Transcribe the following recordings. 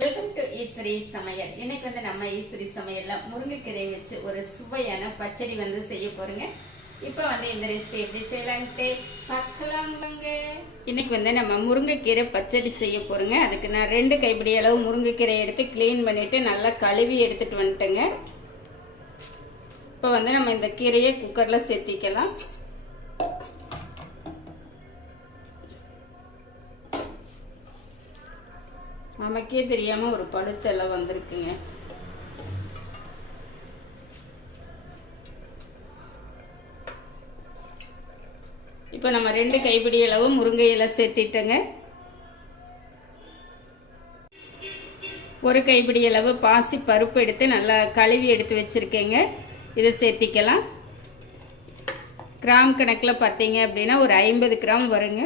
Welcome to Eswari சமையல் இன்னைக்கு வந்து நம்ம ஈஸ்வரி சமையலில் முருங்கைக்கீரை வச்சு ஒரு சுவையான பச்சடி வந்து செய்ய போறோங்க. இப்போ வந்து இந்த ரெசிபி எப்படி செய்யலான்ட்டு பார்க்கலாம் வாங்க. இன்னைக்கு வந்து நம்ம முருங்கைக்கீரை பச்சடி செய்ய போறோங்க. அதுக்கு நான் ரெண்டு கைப்பிடி அளவு முருங்கைக்கீரை எடுத்து க்ளீன் பண்ணிட்டு நல்லா கழுவி எடுத்துட்டு வந்துட்டேங்க. இப்போ வந்து நம்ம இந்த கீரையை குக்கரில் சேர்த்திக்கலாம். நமக்கே தெரியாமல் ஒரு பழுத்தெல்லாம் வந்திருக்குங்க. இப்போ நம்ம ரெண்டு கைப்பிடி அளவு முருங்கை இலை சேர்த்திட்டோங்க. ஒரு கைப்பிடி அளவு பாசி பருப்பு எடுத்து நல்லா கழுவி எடுத்து வச்சுருக்கேங்க. இதை சேர்த்திக்கலாம். கிராம் கணக்கில் பார்த்தீங்க அப்படின்னா ஒரு ஐம்பது கிராம் வருங்க.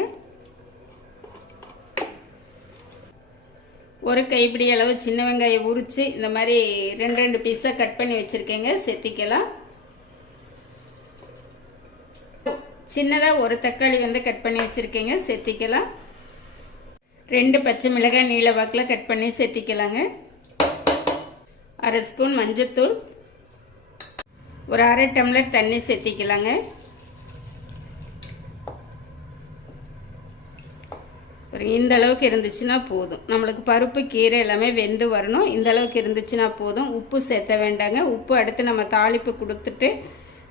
ஒரு கைப்பிடி அளவு சின்ன வெங்காயம் உரித்து இந்த மாதிரி ரெண்டு ரெண்டு பீஸாக கட் பண்ணி வச்சுருக்கேங்க. செத்திக்கலாம். சின்னதாக ஒரு தக்காளி வந்து கட் பண்ணி வச்சுருக்கேங்க. செத்திக்கலாம். ரெண்டு பச்சை மிளகாய் நீல வாக்கில் கட் பண்ணி சேர்த்திக்கலாங்க அரை ஸ்பூன் மஞ்சத்தூள். ஒரு அரை டம்ளர் தண்ணி சேர்த்திக்கலாங்க இந்த அளவுக்கு இருந்துச்சுன்னா போதும். நம்மளுக்கு பருப்பு கீரை எல்லாமே வெந்து வரணும். இந்த அளவுக்கு இருந்துச்சுன்னா போதும். உப்பு சேர்த்த வேண்டாங்க. உப்பு அடுத்து நம்ம தாளிப்பு கொடுத்துட்டு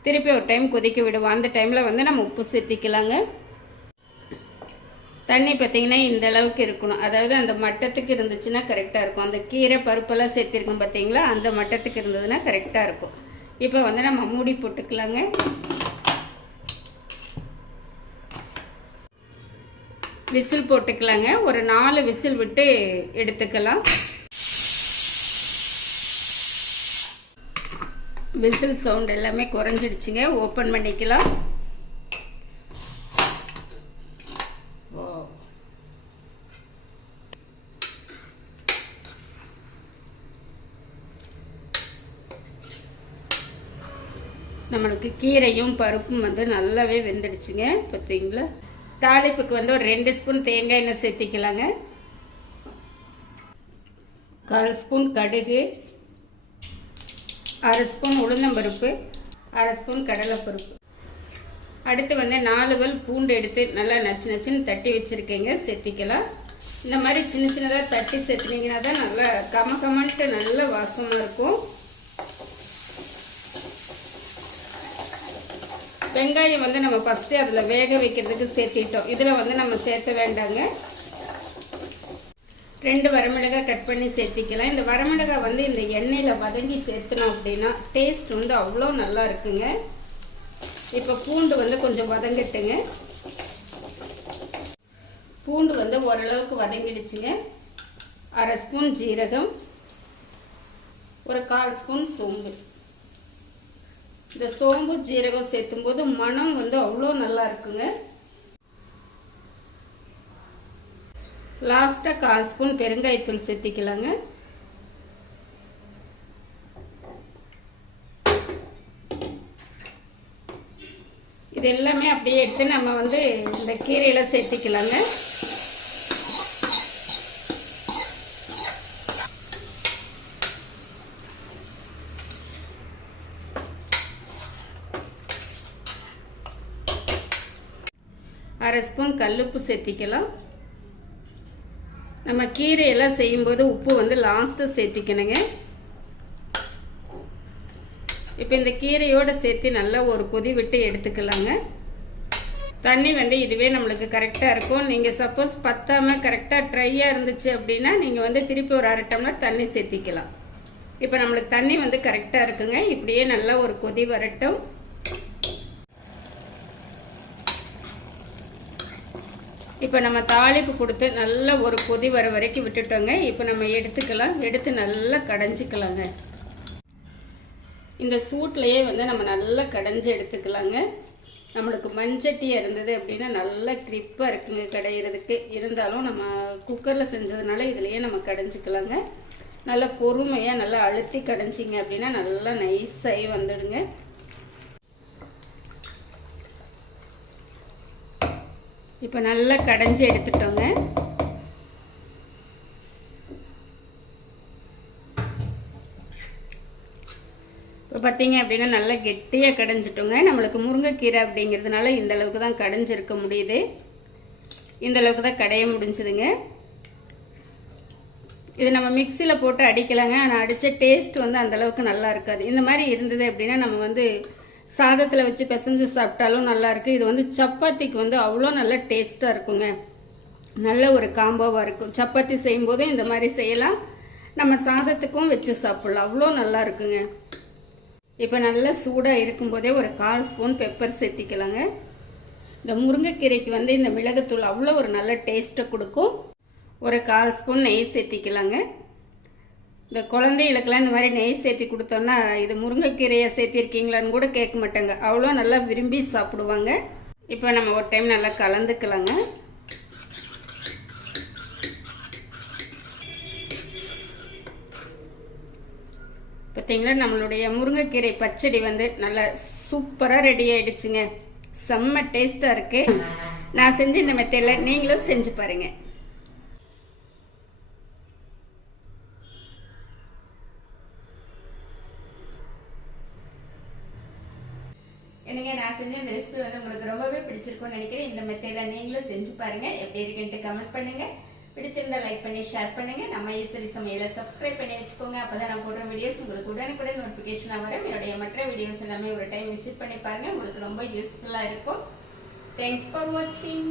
திருப்பி ஒரு டைம் கொதிக்க விடுவோம். அந்த டைமில் வந்து நம்ம உப்பு சேர்த்திக்கலாங்க. தண்ணி பார்த்திங்கன்னா இந்த அளவுக்கு இருக்கணும். அதாவது அந்த மட்டத்துக்கு இருந்துச்சுன்னா கரெக்டாக இருக்கும். அந்த கீரை பருப்பெல்லாம் சேர்த்திருக்கோம் பார்த்தீங்களா அந்த மட்டத்துக்கு இருந்ததுன்னா கரெக்டாக இருக்கும். இப்போ வந்து நம்ம மூடி போட்டுக்கலாங்க. விசில் போட்டுக்கலாங்க. ஒரு நாலு விசில் விட்டு எடுத்துக்கலாம். விசில் சவுண்ட் எல்லாமே குறைஞ்சிடுச்சுங்க. ஓப்பன் பண்ணிக்கலாம். நம்மளுக்கு கீரையும் பருப்பும் வந்து நல்லாவே வெந்துடுச்சுங்க. பார்த்தீங்களா? தாளிப்புக்கு வந்து ஒரு ரெண்டு ஸ்பூன் தேங்காய் எண்ணெய் சேர்த்திக்கலாங்க. கால் ஸ்பூன் கடுகு அரை ஸ்பூன் உளுந்தம்பருப்பு அரை ஸ்பூன் கடலைப்பருப்பு. அடுத்து வந்து நாலு பல் பூண்டு எடுத்து நல்லா நச்சு நச்சுன்னு தட்டி வச்சுருக்கேங்க சேர்த்திக்கலாம். இந்த மாதிரி சின்ன சின்னதாக தட்டி சேர்த்துனீங்கன்னா தான் நல்லா கம கமன்ட்டு நல்ல வாசமாக இருக்கும். வெங்காயம் வந்து நம்ம ஃபஸ்ட்டு அதில் வேக வைக்கிறதுக்கு சேர்த்திட்டோம். இதில் வந்து நம்ம சேர்த்த வேண்டாங்க. ரெண்டு வரமிளகாய் கட் பண்ணி சேர்த்திக்கலாம். இந்த வரமிளகாய் வந்து இந்த எண்ணெயில் வதங்கி சேர்த்துனோம் அப்படின்னா டேஸ்ட் வந்து அவ்வளோ நல்லா இருக்குங்க. இப்போ பூண்டு வந்து கொஞ்சம் வதங்கட்டுங்க. பூண்டு வந்து ஓரளவுக்கு வதங்கிடுச்சுங்க. அரை ஸ்பூன் ஜீரகம். ஒரு கால் ஸ்பூன் சோம்பு. இந்த சோம்பு ஜீரகம் சேர்த்தும் போது மனம் வந்து அவ்வளோ நல்லா இருக்குங்க. லாஸ்ட்டாக கால் ஸ்பூன் பெருங்காயத்தூள் சேர்த்திக்கலாங்க. இது எல்லாமே அப்படியே எடுத்து நம்ம வந்து இந்த கீரையில் சேர்த்திக்கலாங்க. அரை ஸ்பூன் கல்லுப்பு சேர்த்திக்கலாம். நம்ம கீரையெல்லாம் செய்யும்போது உப்பு வந்து லாஸ்ட்டு சேர்த்திக்கணுங்க. இப்போ இந்த கீரையோடு சேர்த்து நல்லா ஒரு கொதி விட்டு எடுத்துக்கலாங்க. தண்ணி வந்து இதுவே நம்மளுக்கு கரெக்டாக இருக்கும். நீங்கள் சப்போஸ் பத்தாமல் கரெக்டாக ட்ரையாக இருந்துச்சு அப்படின்னா நீங்கள் வந்து திருப்பி ஒரு அரை டம்ளர் தண்ணி சேர்த்திக்கலாம். இப்போ நம்மளுக்கு தண்ணி வந்து கரெக்டாக இருக்குங்க. இப்படியே நல்லா ஒரு கொதி வரட்டும். இப்போ நம்ம தாளிப்பு கொடுத்து நல்லா ஒரு கொதி வர வரைக்கும் விட்டுட்டோங்க. இப்போ நம்ம எடுத்துக்கலாம். எடுத்து நல்லா கடைஞ்சிக்கலாங்க. இந்த சூட்லேயே வந்து நம்ம நல்லா கடைஞ்சி எடுத்துக்கலாங்க. நம்மளுக்கு மஞ்சட்டியாக இருந்தது அப்படின்னா நல்லா க்ரிப்பாக இருக்குங்க கடையிறதுக்கு. இருந்தாலும் நம்ம குக்கரில் செஞ்சதுனால இதுலேயே நம்ம கடைஞ்சிக்கலாங்க. நல்லா பொறுமையாக நல்லா அழுத்தி கடைஞ்சிங்க அப்படின்னா நல்லா நைஸாகி வந்துடுங்க. இப்போ நல்லா கடைஞ்சி எடுத்துட்டோங்க. இப்போ பார்த்தீங்க அப்படின்னா நல்லா கெட்டியாக கடைஞ்சிட்டோங்க. நம்மளுக்கு முருங்கைக்கீரை அப்படிங்கிறதுனால இந்த அளவுக்கு தான் கடைஞ்சிருக்க முடியுது. இந்த அளவுக்கு தான் கடைய முடிஞ்சுதுங்க. இது நம்ம மிக்சியில் போட்டு அடிக்கலாங்க. ஆனால் அடித்த டேஸ்ட் வந்து அந்தளவுக்கு நல்லா இருக்காது. இந்த மாதிரி இருந்தது அப்படின்னா நம்ம வந்து சாதத்தில் வச்சு பிசைஞ்சு சாப்பிட்டாலும் நல்லாயிருக்கு இது வந்து சப்பாத்திக்கு வந்து அவ்வளோ நல்ல டேஸ்ட்டாக இருக்குங்க. நல்ல ஒரு காம்போவாக இருக்கும். சப்பாத்தி செய்யும்போது இந்த மாதிரி செய்யலாம். நம்ம சாதத்துக்கும் வச்சு சாப்பிட்லாம். அவ்வளோ நல்லா இருக்குங்க. இப்போ நல்லா சூடாக இருக்கும்போதே ஒரு கால் ஸ்பூன் பெப்பர் சேர்த்திக்கலாங்க. இந்த முருங்கைக்கீரைக்கு வந்து இந்த மிளகுத்தூள் அவ்வளோ ஒரு நல்ல டேஸ்ட்டை கொடுக்கும். ஒரு கால் ஸ்பூன் நெய் சேர்த்திக்கலாங்க. இந்த குழந்தைகளுக்கெல்லாம் இந்த மாதிரி நெய் சேர்த்தி கொடுத்தோன்னா இது முருங்கைக்கீரையை சேர்த்திருக்கீங்களான்னு கூட கேட்க மாட்டாங்க. அவ்வளோ நல்லா விரும்பி சாப்பிடுவாங்க. இப்போ நம்ம ஒரு டைம் நல்லா கலந்துக்கலாங்க. பார்த்தீங்களா நம்மளுடைய முருங்கைக்கீரை பச்சடி வந்து நல்லா சூப்பராக ரெடி ஆகிடுச்சுங்க செம்ம டேஸ்ட்டாக இருக்குது நான் செஞ்ச இந்த மெத்தையில் நீங்களும் செஞ்சு பாருங்கள் என்னங்க நான் செஞ்ச இந்த ரெசிபி வந்து உங்களுக்கு ரொம்பவே பிடிச்சிருக்கும்னு நினைக்கிறேன். இந்த மெத்தடில் நீங்களும் செஞ்சு பாருங்க. எப்படி இருக்குன்ட்டு கமெண்ட் பண்ணுங்க. பிடிச்சிருந்தா லைக் பண்ணி ஷேர் பண்ணுங்க. நம்ம ஈஸ்வரி சமையலை சப்ஸ்கிரைப் பண்ணி வச்சுக்கோங்க. அப்பதான் நான் போடுற வீடியோஸ் உங்களுக்கு உடனுக்குடன் நோட்டிஃபிகேஷனாக வரும். என்னுடைய மற்ற வீடியோஸ் எல்லாமே ஒரு டைம் விசிட் பண்ணி பாருங்க. உங்களுக்கு ரொம்ப யூஸ்ஃபுல்லாக இருக்கும். தேங்க்ஸ் ஃபார் வாட்சிங்